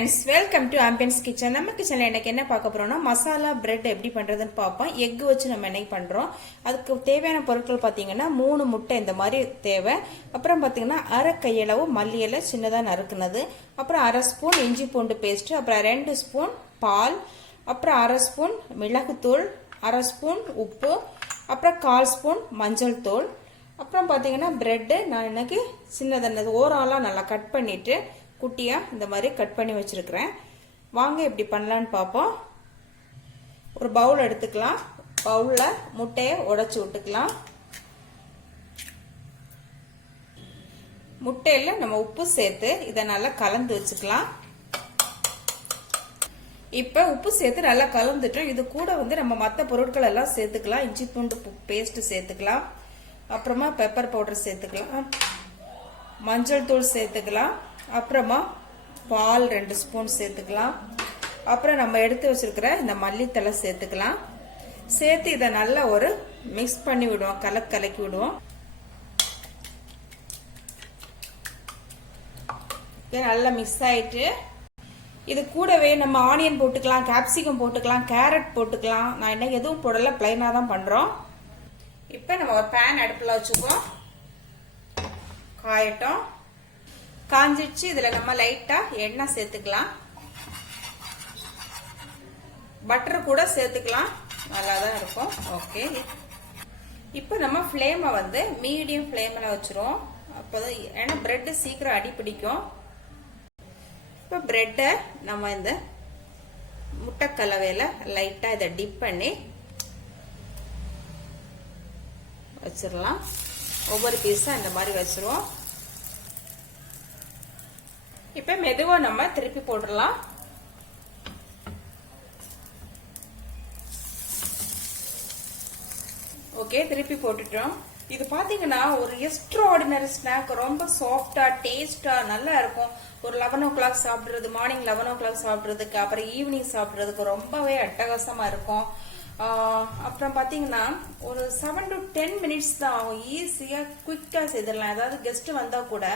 friends, welcome to Ambience kitchen. நம்ம கிச்சன்ல இன்னைக்கு என்ன பார்க்க போறோம்னா மசாலா பிரெட் எப்படி பண்றதுன்னு பாப்போம். எக் வச்சு நம்ம என்ன பண்றோம். அதுக்கு தேவையான பொருட்கள் பாத்தீங்கன்னா 3 முட்டை இந்த மாதிரி தேவை. அப்புறம் பாத்தீங்கன்னா அரை கையளவு மல்லி இலை சின்னதா நறுக்குனது. அப்புறம் அரை ஸ்பூன் இஞ்சி பூண்டு பேஸ்ட், அப்புறம் 2 ஸ்பூன் பால், அப்புறம் அரை ஸ்பூன் மிளகுத்தூள், அரை ஸ்பூன் உப்பு, அப்புறம் 1/4 ஸ்பூன் மஞ்சள் தூள். அப்புறம் பாத்தீங்கன்னா பிரெட் நான் இன்னைக்கு சின்னதா ஓராலா நல்லா கட் பண்ணிட்டு குட்டியா இந்த மாதிரி கட் பண்ணி வச்சிருக்கிறேன். வாங்க எப்படி பண்ணலாம்னு பாப்போம். ஒரு பவுல் எடுத்துக்கலாம். பவுல்ல முட்டையை உடைச்சு விட்டுக்கலாம். முட்டையில நம்ம உப்பு சேர்த்து இதை நல்லா கலந்து வச்சுக்கலாம். இப்ப உப்பு சேர்த்து நல்லா கலந்துட்டோம். இது கூட நம்ம மற்ற பொருட்கள் எல்லாம் சேர்த்துக்கலாம். இஞ்சி பூண்டு பேஸ்ட் சேர்த்துக்கலாம். அப்புறமா பெப்பர் பவுடர் சேர்த்துக்கலாம். மஞ்சள் தூள் சேர்த்துக்கலாம். அப்புறமா பால் 2 ஸ்பூன் சேர்த்துக்கலாம். அப்புறம் நம்ம எடுத்து வச்சிருக்கிற இந்த மல்லித்தலை சேர்த்துக்கலாம். சேர்த்து இதை நல்லா ஒரு மிக்ஸ் பண்ணி விடுவோம். கலக்கி விடுவோம். நல்லா மிக்ஸ் ஆயிட்டு இது கூடவே நம்ம ஆனியன் போட்டுக்கலாம், கேப்சிகம் போட்டுக்கலாம், கேரட் போட்டுக்கலாம். நான் என்ன எதுவும் போடல, பிளைனா தான் பண்றோம். இப்ப நம்ம ஒரு பேன் அடுப்புல வச்சுக்குவோம். காயட்டும். காஞ்சிடுச்சு. இதுல நம்ம லைட்டா எண்ணெய் சேர்த்துக்கலாம். பட்டர் கூட சேர்த்துக்கலாம், நல்லாதான் இருக்கும். ஓகே, இப்ப நம்ம ஃப்ளேமை மீடியம் ஃப்ளேம்ல வச்சிரும். அப்போதான் ஏன்னா பிரெட் சீக்கிரம் அடி பிடிக்கும். இப்ப பிரெட்டை நம்ம இந்த முட்டை கலவையில லைட்டா இதை டிப் பண்ணி வச்சிடலாம். ஒவ்வொரு பீஸா இந்த மாதிரி வச்சிருவோம். இப்ப மெதுவா நம்ம திருப்பி போடலாம். ஓகே, திருப்பி போட்டுட்டோம். இது பாத்தீங்கன்னா ஒரு எக்ஸ்ட்ராஆர்டினரி ஸ்நாக். ரொம்ப சாஃப்டா டேஸ்டா நல்லா இருக்கும். ஒரு 11 o'clock சாப்பிடுறது, மார்னிங் 11 o'clock சாப்பிடுறதுக்கு, அப்புறம் ஈவினிங் சாப்பிடுறதுக்கு ரொம்பவே அட்டகாசமா இருக்கும். அப்புறம் பாத்தீங்கன்னா ஒரு 7 to 10 minutes தான் ஆகும். ஈஸியா குயிக்கா செய்திடலாம். ஏதாவது கெஸ்ட் வந்தா கூட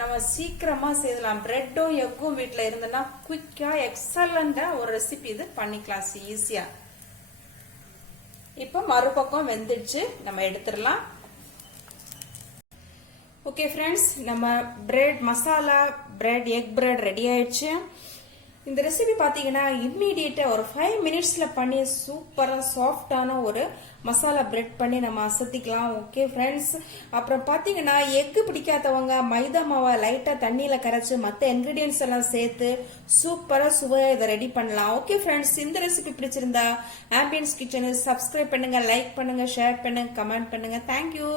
நம்ம சீக்கிரமா செய்யலாம். பிரெட்டும் எக்கும் வீட்டுல இருந்தனா குயிக்கா எக்ஸலண்டா ஒரு ரெசிபி இது பண்ணிக்கலாம் ஈஸியா. இப்ப மறுபக்கம் வெந்துடுச்சு, நம்ம எடுத்துடலாம். ஓகே ஃப்ரெண்ட்ஸ், நம்ம bread masala bread egg bread ready ஆயிடுச்சு. இந்த ரெசிபி பாத்தீங்கன்னா இம்மீடியட்டா ஒரு 5 minutesல பண்ணி சூப்பரா சாஃப்டான ஒரு மசாலா பிரெட் பண்ணி நம்ம அசத்திக்கலாம். ஓகே ஃப்ரெண்ட்ஸ், அப்புறம் பாத்தீங்கன்னா எக்கு பிடிக்காதவங்க மைதா மாவை லைட்டா தண்ணியில கரைச்சு மற்ற இன்கிரீடியன்ஸ் எல்லாம் சேர்த்து சூப்பரா சுவையா இதை ரெடி பண்ணலாம். ஓகே ஃப்ரெண்ட்ஸ், இந்த ரெசிபி பிடிச்சிருந்தா ஆம்பியன்ஸ் கிச்சனை சப்ஸ்கிரைப் பண்ணுங்க, லைக் பண்ணுங்க, ஷேர் பண்ணுங்க, கமெண்ட் பண்ணுங்க. தேங்க்யூ.